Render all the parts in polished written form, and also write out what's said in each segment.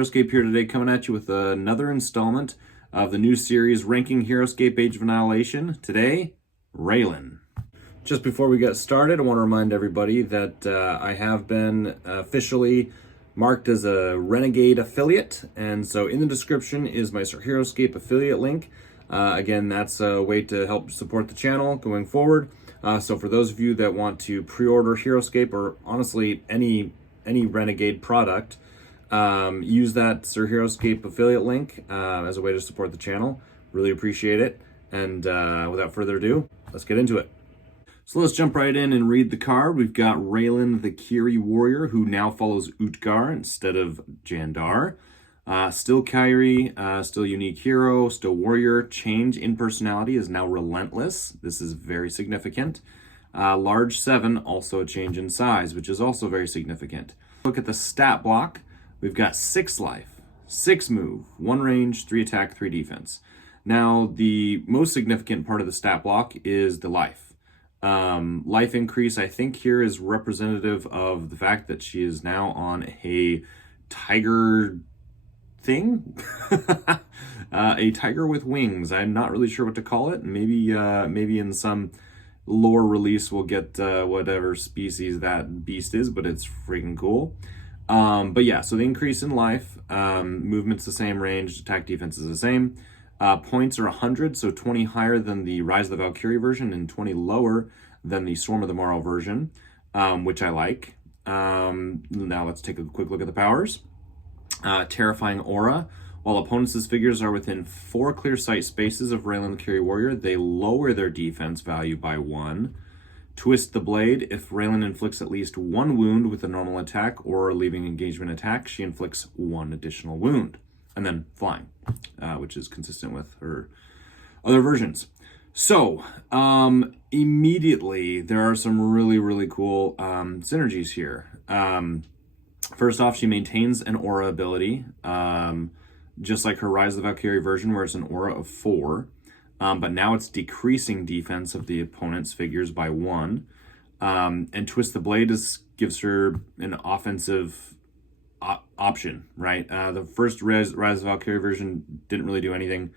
Heroscape here today, coming at you with another installment of the new series ranking Heroscape Age of Annihilation. Today, Raelin. Just before we get started, I want to remind everybody that I have been officially marked as a Renegade affiliate, and so in the description is my Heroscape affiliate link. Again, that's a way to help support the channel going forward. So for those of you that want to pre-order Heroscape, or honestly any Renegade product, use that Sir Heroscape affiliate link as a way to support the channel. Really appreciate it. And without further ado, let's get into it. So let's jump right in and read the card. We've got Raelin, the Kyrie warrior, who now follows Utgar instead of Jandar. Still Kyrie, still unique hero, still warrior. Change in personality is now relentless. This is very significant. Large 7, also a change in size, which is also very significant. Look at the stat block. We've got 6 life, 6 move, 1 range, 3 attack, 3 defense. Now, the most significant part of the stat block is the life. Life increase, I think, here is representative of the fact that she is now on a tiger thing. A tiger with wings. I'm not really sure what to call it. Maybe in some lore release we'll get whatever species that beast is, but it's freaking cool. But yeah, so the increase in life, movement's the same, range, attack, defense is the same. Points are 100, so 20 higher than the Rise of the Valkyrie version and 20 lower than the Storm of the Morrow version, which I like. Now let's take a quick look at the powers. Terrifying aura. While opponents' figures are within 4 clear sight spaces of Raelin the Kyrie warrior, they lower their defense value by 1. Twist the blade. If Raelin inflicts at least 1 wound with a normal attack or a leaving engagement attack, she inflicts 1 additional wound. And then flying, which is consistent with her other versions. So, immediately, there are some really cool synergies here. First off, she maintains an aura ability, just like her Rise of the Valkyrie version, where it's an aura of 4. But now it's decreasing defense of the opponent's figures by 1. And Twist the Blade gives her an offensive option, right? The first Rise of the Valkyrie version didn't really do anything.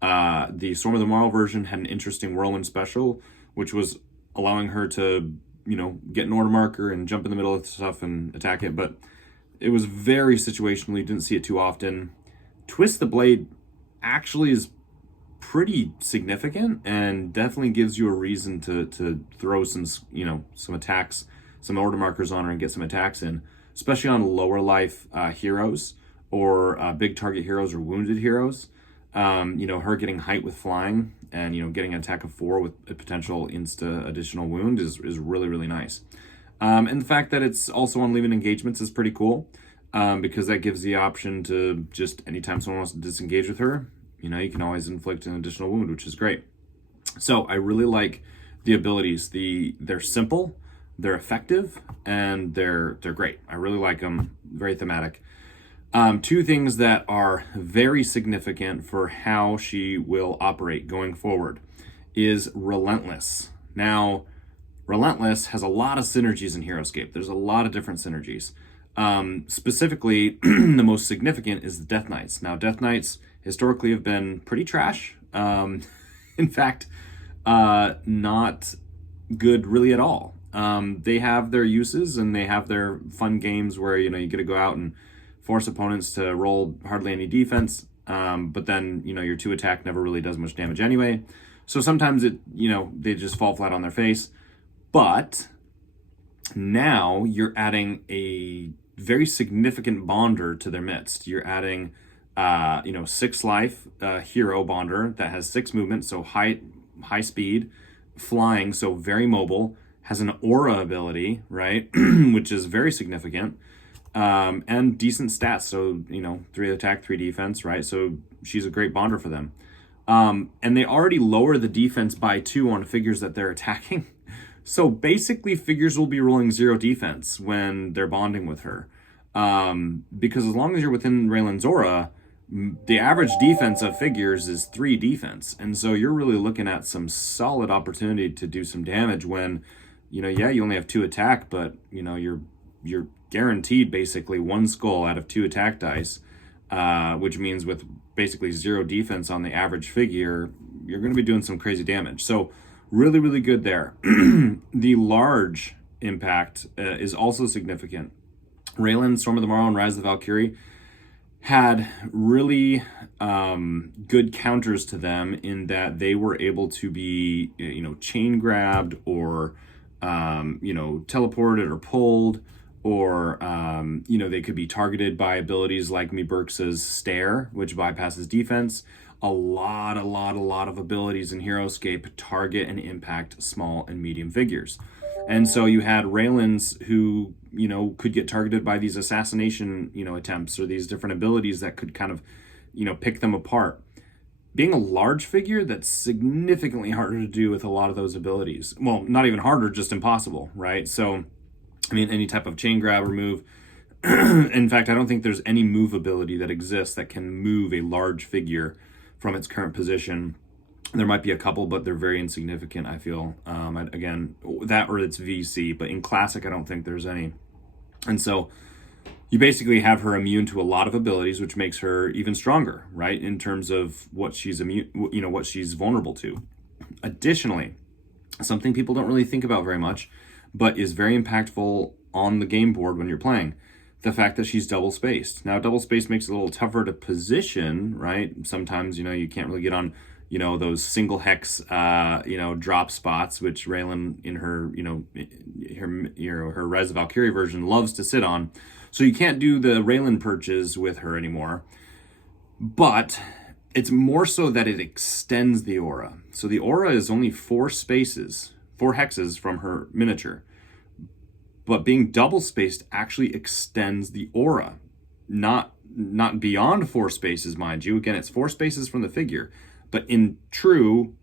The Storm of the Morrow version had an interesting whirlwind special, which was allowing her to, get an order marker and jump in the middle of stuff and attack it, but it was very situational. You didn't see it too often. Twist the Blade actually is pretty significant and definitely gives you a reason to throw some attacks, some order markers on her and get some attacks in, especially on lower life heroes or big target heroes or wounded heroes. Her getting height with flying and, getting an attack of 4 with a potential insta additional wound is really nice. And the fact that it's also on leaving engagements is pretty cool, because that gives the option to just anytime someone wants to disengage with her, you can always inflict an additional wound, which is great. So I really like the abilities. They're simple, they're effective, and they're great. I really like them. Very thematic. 2 things that are very significant for how she will operate going forward is Relentless. Now, Relentless has a lot of synergies in Heroscape. There's a lot of different synergies. Specifically, the most significant is the Death Knights. Now, Death Knights historically have been pretty trash. In fact, not good really at all. They have their uses and they have their fun games where, you get to go out and force opponents to roll hardly any defense. But then, your 2 attack never really does much damage anyway. So sometimes they just fall flat on their face. But now you're adding a very significant bonder to their midst. You're adding, 6 life hero bonder that has 6 movement, so high speed, flying, so very mobile, has an aura ability, right, which is very significant, and decent stats, so 3 attack, 3 defense, right? So she's a great bonder for them. And they already lower the defense by 2 on figures that they're attacking. So basically, figures will be rolling 0 defense when they're bonding with her, because as long as you're within Raelin's aura, the average defense of figures is 3 defense, and so you're really looking at some solid opportunity to do some damage when, you only have 2 attack, but you're guaranteed basically 1 skull out of 2 attack dice, which means with basically 0 defense on the average figure, you're going to be doing some crazy damage. So really, really good there. The large impact is also significant. Raelin, Storm of the Morrow, and Rise of the Valkyrie had really good counters to them in that they were able to be, chain grabbed or, teleported or pulled, or, they could be targeted by abilities like Me Burks' Stare, which bypasses defense. A lot of abilities in Heroscape target and impact small and medium figures. And so you had Raelins who, could get targeted by these assassination, attempts, or these different abilities that could kind of, pick them apart. Being a large figure, that's significantly harder to do with a lot of those abilities. Well, not even harder, just impossible, right? So, any type of chain grab or move. In fact, I don't think there's any move ability that exists that can move a large figure from its current position. There might be a couple, but they're very insignificant, I feel. Again, that or it's VC, but in Classic, I don't think there's any. And so you basically have her immune to a lot of abilities, which makes her even stronger, right? In terms of what she's what she's vulnerable to. Additionally, something people don't really think about very much, but is very impactful on the game board when you're playing. The fact that she's double spaced. Now, double space makes it a little tougher to position, right? Sometimes, you can't really get on, those single hex, drop spots, which Raelin in her, her Rise of Valkyrie version loves to sit on. So you can't do the Raelin perches with her anymore. But it's more so that it extends the aura. So the aura is only 4 hexes from her miniature. But being double spaced actually extends the aura. Not beyond 4 spaces, mind you. Again, it's 4 spaces from the figure. But in true,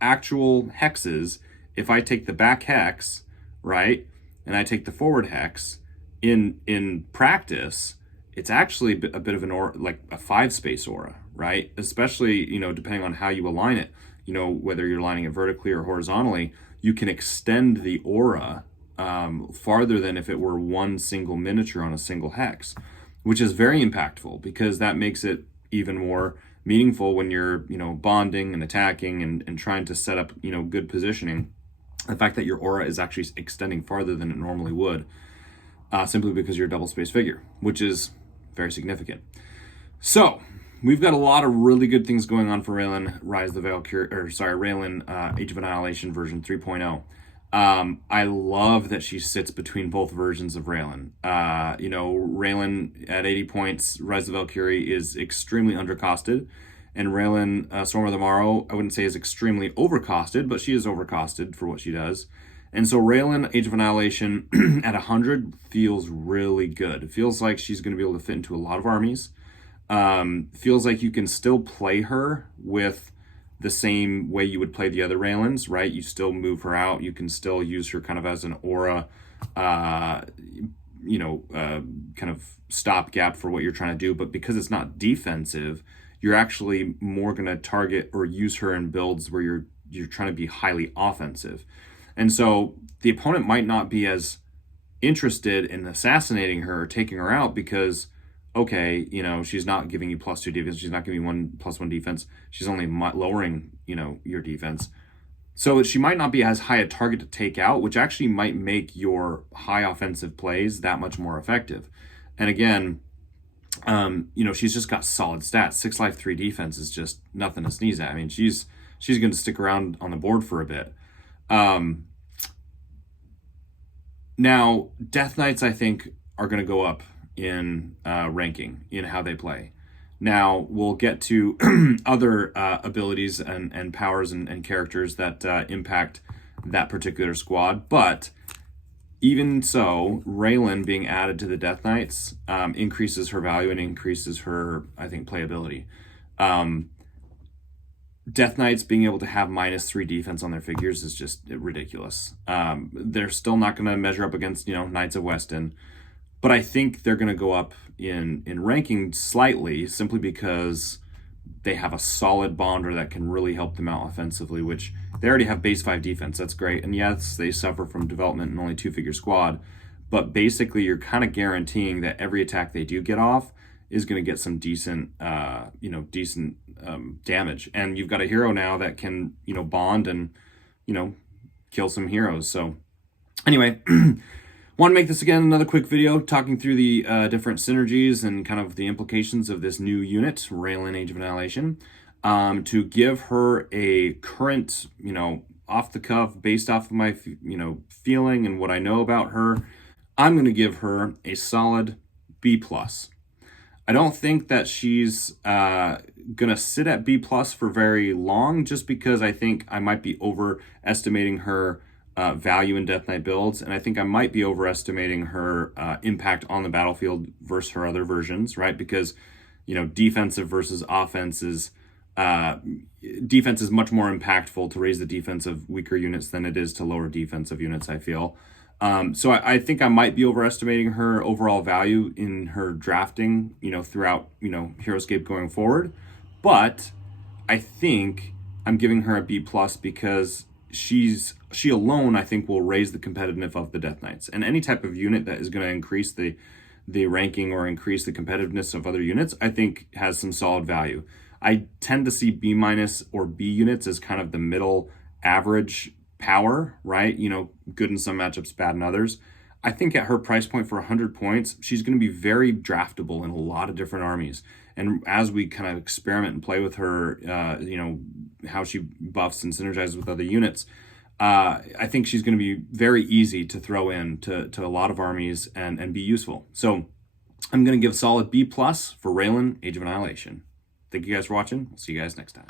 actual hexes, if I take the back hex, right, and I take the forward hex, in practice, it's actually a bit of an aura, like a 5-space aura, right? Especially, depending on how you align it, whether you're aligning it vertically or horizontally, you can extend the aura farther than if it were one single miniature on a single hex, which is very impactful because that makes it even more meaningful when you're, bonding and attacking and trying to set up, good positioning. The fact that your aura is actually extending farther than it normally would, simply because you're a double space figure, which is very significant. So we've got a lot of really good things going on for Raelin, Raelin, Age of Annihilation version 3.0. I love that she sits between both versions of Raelin. Raelin at 80 points, Rise of Valkyrie is extremely undercosted, and Raelin, Storm of the Morrow, I wouldn't say is extremely overcosted, but she is overcosted for what she does. And so Raelin, Age of Annihilation at 100 feels really good. It feels like she's going to be able to fit into a lot of armies. Feels like you can still play her with the same way you would play the other Raelins, right? You still move her out. You can still use her kind of as an aura, kind of stopgap for what you're trying to do. But because it's not defensive, you're actually more going to target or use her in builds where you're trying to be highly offensive. And so the opponent might not be as interested in assassinating her or taking her out because, okay, she's not giving you +2 defense. She's not giving you +1 defense. She's only lowering, your defense. So she might not be as high a target to take out, which actually might make your high offensive plays that much more effective. And again, she's just got solid stats. 6 life, 3 defense is just nothing to sneeze at. She's going to stick around on the board for a bit. Now, Death Knights, I think, are going to go up in ranking in how they play. Now, we'll get to other abilities and powers and characters that impact that particular squad, but even so, Raelin being added to the Death Knights increases her value and increases her, I think, playability. Death Knights being able to have -3 defense on their figures is just ridiculous. They're still not going to measure up against, Knights of Weston, but I think they're going to go up in ranking slightly simply because they have a solid bonder that can really help them out offensively, which they already have base 5 defense. That's great. And yes, they suffer from development in only 2-figure squad, but basically you're kind of guaranteeing that every attack they do get off is going to get some decent, decent damage. And you've got a hero now that can, bond and, kill some heroes. So anyway, want to make this again another quick video talking through the different synergies and kind of the implications of this new unit, Raelin, Age of Annihilation, to give her a current, off the cuff, based off of my, feeling and what I know about her. I'm going to give her a solid B+. I don't think that she's going to sit at B+ for very long, just because I think I might be overestimating her value in Death Knight builds, and I think I might be overestimating her impact on the battlefield versus her other versions, right? Because, defensive versus offense is, defense is much more impactful to raise the defense of weaker units than it is to lower defensive units, I feel. So I think I might be overestimating her overall value in her drafting, throughout, Heroscape going forward. But I think I'm giving her a B+ because she alone, I think, will raise the competitiveness of the Death Knights. And any type of unit that is going to increase the ranking or increase the competitiveness of other units, I think has some solid value. I tend to see B- or B units as kind of the middle average power, right? Good in some matchups, bad in others. I think at her price point for 100 points, she's going to be very draftable in a lot of different armies. And as we kind of experiment and play with her, how she buffs and synergizes with other units, I think she's going to be very easy to throw in to a lot of armies and be useful. So I'm going to give solid B+ for Raelin, Age of Annihilation. Thank you guys for watching. We'll see you guys next time.